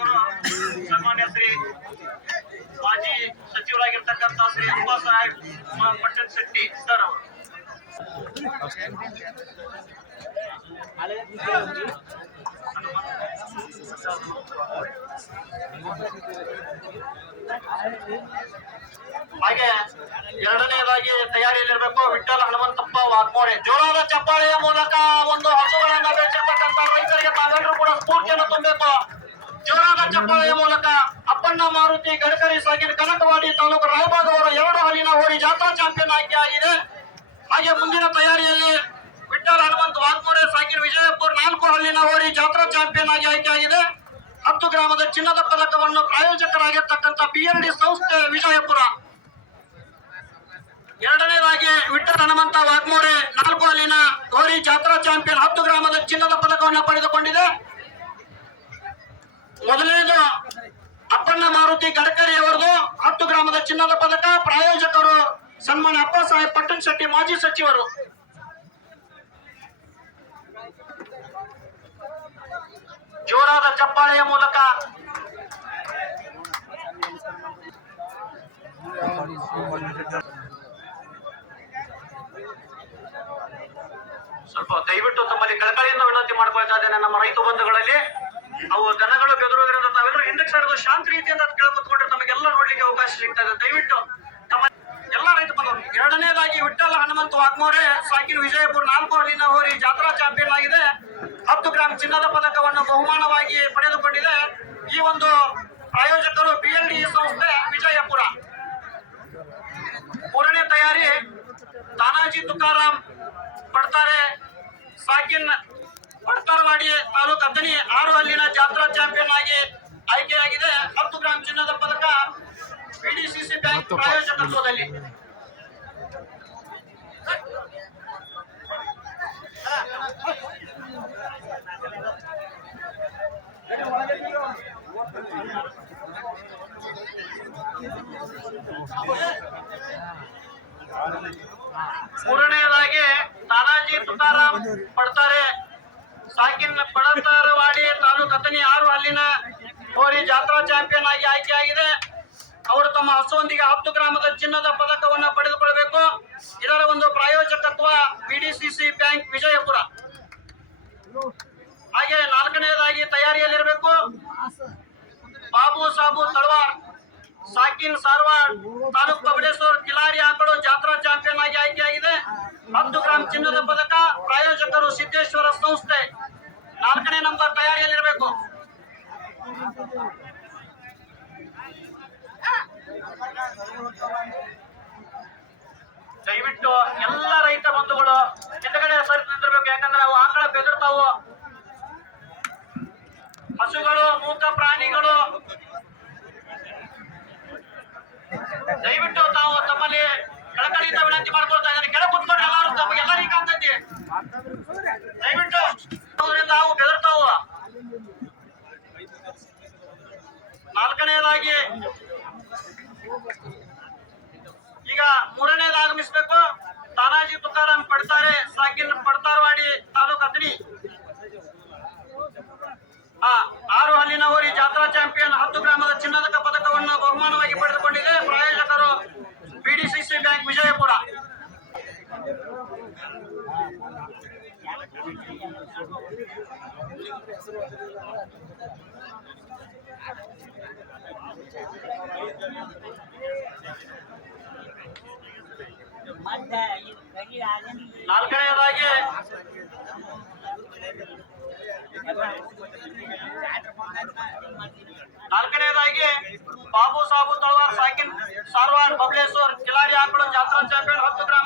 ಪ್ರಾಯೋಜಕರು ಸನ್ಮಾನ್ಯ ಶ್ರೀ ಮಾಜಿ ಸಚಿವರಾಗಿರ್ತಕ್ಕಂಥ ಶ್ರೀ ಅಪ್ಪ ಸಾಹೇಬ್ ಪಟ್ಟಣ್ ಶೆಟ್ಟಿ ಸರ್ ಅವರು. ಹಾಗೆ ಎರಡನೇದಾಗಿ ತಯಾರಿಯಲ್ಲಿರಬೇಕು ವಿಠ್ಠಲ ಹನುಮಂತಪ್ಪ ವಾಗ್ಮೋರೆ. ಜೋರಾದ ಚಪ್ಪಾಳೆಯ ಮೂಲಕ ಒಂದು ಹಸುಗಳನ್ನು ಬೆಳೆಸಿರ್ತಕ್ಕಂಥ ರೈತರಿಗೆ ತಾವೆಲ್ಲರೂ ಕೂಡ ಸ್ಫೂರ್ತಿಯನ್ನು ತುಂಬಬೇಕು. ಜೋರಾದ ಚಪ್ಪಾಳೆಯ ಮೂಲಕ ಅಪ್ಪಣ್ಣ ಮಾರುತಿ ಗಡ್ಕರಿ ಸಾಗಿನ ಕನಕವಾಡಿ ತಾಲೂಕು ರಾಯಬಾಗ್ ಅವರು ಎರಡು ಹಲ್ಲಿನ ಹೋರಿ ಜಾತ್ರಾ ಚಾಂಪಿಯನ್ ಆಯ್ಕೆ ಆಗಿದೆ ಹಾಗೆ ಮುಂದಿನ ತಯಾರಿಯಲ್ಲಿ ವಿಠಲ್ ಹನುಮಂತ ವಾಗ್ಮೋಡೆ ಸಾಗಿನ ವಿಜಯಪುರ ನಾಲ್ಕು ಹಲ್ಲಿನ ಹೋರಿ ಜಾತ್ರಾ ಚಾಂಪಿಯನ್ ಆಗಿ ಆಯ್ಕೆ ಆಗಿದೆ ಹತ್ತು ಗ್ರಾಮದ ಚಿನ್ನದ ಪದಕವನ್ನು ಪ್ರಾಯೋಜಕರಾಗಿರ್ತಕ್ಕಂಥ ಬಿಎಲ್ಡಿ ಸಂಸ್ಥೆ ವಿಜಯಪುರ. ಎರಡನೇದಾಗಿ ವಿಠಲ್ ಹನುಮಂತ ವಾಗ್ಮೋಡೆ ನಾಲ್ಕು ಹಲ್ಲಿನ ಹೋರಿ ಜಾತ್ರಾ ಚಾಂಪಿಯನ್ ಹತ್ತು ಗ್ರಾಮದ ಚಿನ್ನದ ಪದಕವನ್ನು ಪಡೆದುಕೊಂಡಿದೆ. ಮೊದಲನೇದು ಅಪ್ಪಣ್ಣ ಮಾರುತಿ ಗಡ್ಕರಿ ಅವರದು ಹತ್ತು ಗ್ರಾಮದ ಚಿನ್ನದ ಪದಕ, ಪ್ರಾಯೋಜಕರು ಸನ್ಮಾನ ಅಪ್ಪ ಸಾಹೇಬ್ ಪಟ್ಟಣ್ ಶೆಟ್ಟಿ ಮಾಜಿ ಸಚಿವರು. ಜೋರಾದ ಚಪ್ಪಾಳೆಯ ಮೂಲಕ ಸ್ವಲ್ಪ ದಯವಿಟ್ಟು ತಮ್ಮಲ್ಲಿ ಕಳಕಳಿಯಿಂದ ವಿನಂತಿ ಮಾಡ್ಕೊಳ್ತಾ ಇದ್ದೇನೆ ನಮ್ಮ ರೈತ ಬಂಧುಗಳಲ್ಲಿ. ಅವು ದನಗಳು ಸರಿದು ಶಾಂತ ರೀತಿಯಿಂದ ಕೆಳ ನಮಗೆಲ್ಲ ನೋಡ್ಲಿಕ್ಕೆ ಅವಕಾಶ ಸಿಗ್ತದೆ ದಯವಿಟ್ಟು ತಮ್ಮ ಎಲ್ಲ ರೈತ ಬಂದವರು ಎರಡನೇದಾಗಿ ವಿಠಲ ಹನುಮಂತ ವಾಗ್ಮೋರೆ, ಸಾಕಿನ ವಿಜಯಪುರ ನಾಲ್ಕು ಹಳ್ಳಿನ ಹೋರಿ ಜಾತ್ರಾ ಚಾಂಪಿಯನ್ ಆಗಿದೆ. ಹತ್ತು ಗ್ರಾಂ ಚಿನ್ನದ ಪದಕವನ್ನು ಬಹುಮಾನವಾಗಿ ಪಡೆದುಕೊಂಡಿದೆ. ಈ ಒಂದು ಪ್ರಾಯೋಜಕರು ಬಿಎಲ್ಡಿ ಸಂಸ್ಥೆ ವಿಜಯಪುರ. ಮೂರನೇ ತಯಾರಿ ತಾನಾಜಿ ತುಕಾರಾಮ್ ಪಡ್ತಾರೆ. ಸಾಕಿನ್ ಪಡ್ತಾರವಾಡಿ ತಾಲೂಕು ಅಥಣಿ ಆರು ಹಲ್ಲಿನ ಜಾತ್ರಾ ಚಾಂಪಿಯನ್ ಆಗಿ ಆಯ್ಕೆಯಾಗಿದೆ ಹತ್ತು ಗ್ರಾಂ ಚಿನ್ನದ ಪದಕ ಬಿಡಿಸಿಸಿ ಬ್ಯಾಂಕ್ ಪ್ರಾಯೋಜಕತ್ವದಲ್ಲಿ ಮೂರನೆಯದಾಗಿ ತಾನಾಜಿ ತುಕಾರಾಮ್ ಪಡ್ತಾರೆ. ಸಾಕಿನ್ ಪಡತಾರವಾಡಿ ತಾಲೂಕು ಅತನಿ ಆರು ಹಲ್ಲಿನ ಹೋರಿ ಜಾತ್ರಾ ಚಾಂಪಿಯನ್ ಆಗಿ ಆಯ್ಕೆಯಾಗಿದೆ. ಅವರು ತಮ್ಮ ಹಸುವೊಂದಿಗೆ ಹತ್ತು ಗ್ರಾಮದ ಚಿನ್ನದ ಪದಕವನ್ನು ಪಡೆದುಕೊಳ್ಳಬೇಕು. ಇದರ ಒಂದು ಪ್ರಾಯೋಜಕತ್ವ ಬಿಡಿಸಿಸಿ ಬ್ಯಾಂಕ್ ವಿಜಯಪುರ. ಹಾಗೆ ನಾಲ್ಕನೆಯದಾಗಿ ತಯಾರಿಯಲ್ಲಿರಬೇಕು. ಬಾಬು ಸಾಬು ತಳವಾರ್, ಸಾಕಿನ್ ಸಾರ್ವಾರ್ ತಾಲೂಕು ಬಡೇಶ್ವರ ಕಿಲಾರಿ ಆಕಳು ಜಾತ್ರಾ ಚಾಂಪಿಯನ್ ಆಗಿ ಆಯ್ಕೆಯಾಗಿದೆ. ಹತ್ತು ಗ್ರಾಂ ಚಿನ್ನದ ಪದಕ ಪ್ರಾಯೋಜಕರು ಸಿದ್ದೇಶ್ವರ ಸಂಸ್ಥೆ ನಾಲ್ಕನೇ ನಂಬರ್ ತಯಾರಿಯಲ್ಲಿರಬೇಕು. ದಯವಿಟ್ಟು ಎಲ್ಲ ರೈತ ಬಂಧುಗಳು ಹಿಂದಗಡೆ ಸರಿ ನಿಂತಿರ್ಬೇಕು ಯಾಕಂದ್ರೆ ಅವು ಆಕಳ ಬೆದರ್ತಾವು ಹಸುಗಳು ಮೂಕ ಪ್ರಾಣಿಗಳು ದಯವಿಟ್ಟು ತಾವು ತಮ್ಮಲ್ಲಿ ಕಳಕಳಿಯಿಂದ ವಿನಂತಿ ಮಾಡ್ಕೊಳ್ತಾ ಇದ್ದಾರೆ ಕೆಳ ಕುತ್ಕೊಂಡು ಎಲ್ಲರೂ ತಮಗೆ ಎಲ್ಲರಿಗೂ ಕಾಣ್ತೈತಿ ದಯವಿಟ್ಟು ಅದರಿಂದ ಅವು ಬೆದರ್ತಾವು ನಾಲ್ಕನೇದಾಗಿ ಈಗ ಮೂರನೇದು ಆಗಮಿಸ್ಬೇಕು ತಾನಾಜಿ ತುಕಾರಾಮ್ ಪಡ್ತಾರೆ ಸಾಕಿನ್ ಪಡ್ತಾರವಾಡಿ ತಾಲೂಕು ಅಥಣಿ ಆ, ಆರು ಹಲ್ಲಿನ ಹೋರಿ ಜಾತ್ರಾ ಚಾಂಪಿಯನ್ ಹತ್ತು ಗ್ರಾಮದ ಚಿನ್ನದ ಪದಕವನ್ನು ಬಹುಮಾನವಾಗಿ ಪಡೆದುಕೊಂಡಿದೆ ಪ್ರಾಯೋಜಕರು ಬಿಡಿಸಿಸಿ ಬ್ಯಾಂಕ್ ವಿಜಯಪುರ ನಾಲ್ಕನೆಯದಾಗಿ ನಾಲ್ಕನೇದಾಗಿ ಬಾಬು ಸಾಬು ತಳವಾರ್ ಸಾಕಿನ್ ಸಾರವಾಡ್ ಬಬಲೇಶ್ವರ್ ಕಿಲಾರಿ ಆಕಳು ಜಾತ್ರಾ ಚಾಂಪಿಯನ್ ಹತ್ತು ಗ್ರಾಮದ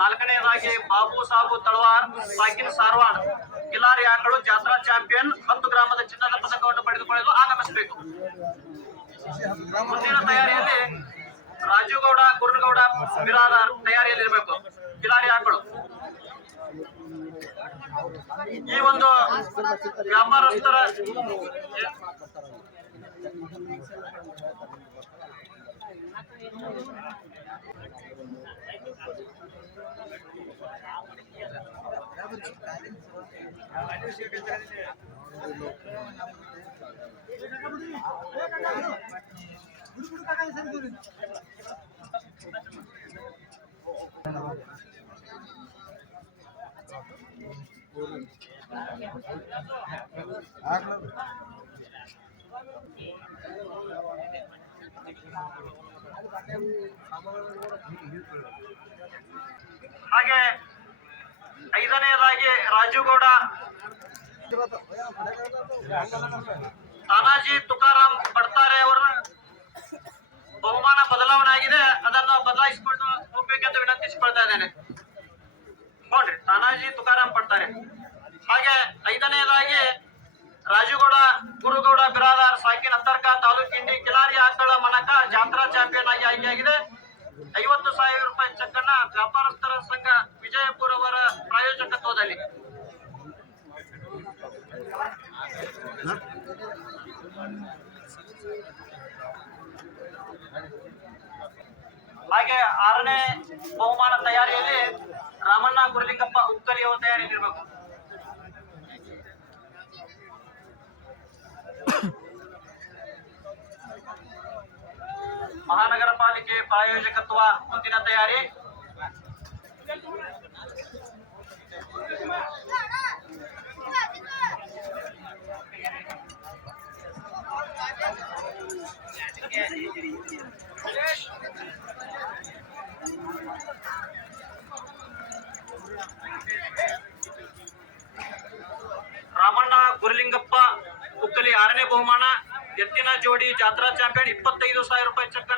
ನಾಲ್ಕನೆಯದಾಗಿ ಬಾಬು ಸಾಬು ತಳವಾರ್ ಸಾಕಿನ್ ಸಾರ್ವಾಡ್ ಕಿಲಾರಿ ಆಕಳು, ಜಾತ್ರಾ ಚಾಂಪಿಯನ್ ಹತ್ತು ಗ್ರಾಮದ ಚಿನ್ನದ ಪದಕವನ್ನು ಪಡೆದುಕೊಳ್ಳಲು ಆಗಮಿಸಬೇಕು. ಮುಂದಿನ ತಯಾರಿಯಲ್ಲಿ ರಾಜುಗೌಡ ಗುರುಗೌಡ ತಯಾರಿಯಲ್ಲಿ ಇರಬೇಕು ಕಿಲಾರಿ ಆಕಳು. ಈ ಒಂದು ವ್ಯಾಪಾರಸ್ಥರ ಹಾಗೆ ಐದನೆಯದಾಗಿ ರಾಜುಗೌಡ. ತಾನಾಜಿ ತುಕಾರಾಮ್ ಪಡ್ತಾರೆ ಅವರ ಬಹುಮಾನ ಬದಲಾವಣೆ ಆಗಿದೆ ಅದನ್ನು ಬದಲಾಯಿಸಿಕೊಂಡು ಹೋಗ್ಬೇಕೆಂದು ವಿನಂತಿಸಿಕೊಳ್ತಾ ಇದ್ದೇನೆ. ನೋಡ್ರಿ, ತಾನಾಜಿ ತುಕಾರಾಮ್ ಪಡ್ತಾರೆ. ಹಾಗೆ ಐದನೆಯದಾಗಿ ರಾಜುಗೌಡ, ಗುರುಗೌಡ, ಬಿರಾದಾರ್, ಸಾಕಿನ ಅಂತರ್ಕ ತಾಲೂಕಿಂಡಿ ಕಿಲಾರಿ, ಆಕಳ, ಮನಕ, ಜಾತ್ರಾ ಚಾಂಪಿಯನ್ ಆಗಿ ಆಯ್ಕೆಯಾಗಿದೆ. ಐವತ್ತು ಸಾವಿರ ರೂಪಾಯಿ ಚೆಕ್ಕನ್ನ ವ್ಯಾಪಾರಸ್ಥರ ಸಂಘ ವಿಜಯಪುರ ಅವರ ಪ್ರಾಯೋಜಕತ್ವದಲ್ಲಿ. ಹಾಗೆ ಆರನೇ ಬಹುಮಾನ ತಯಾರಿಯಲ್ಲಿ ರಾಮಣ್ಣ ಗುರುಲಿಂಗಪ್ಪ ಉಕ್ಕಲಿ ತಯಾರಿ ತಯಾರಿಯಲ್ಲಿರಬೇಕು ಮಹಾನಗರ ಪಾಲಿಕೆ ಪ್ರಾಯೋಜಕತ್ವ ಮುಂದಿನ ತಯಾರಿ. ರಾಮಣ್ಣ ಗುರುಲಿಂಗಪ್ಪ ಉಕ್ಕಲಿ ಆರನೇ ಬಹುಮಾನ. ಎತ್ತಿನ ಜೋಡಿ ಜಾತ್ರಾ ಚಾಂಪಿಯನ್ ಇಪ್ಪತ್ತೈದು ಸಾವಿರ ರೂಪಾಯಿ ಚೆಕ್ಕನ್ನ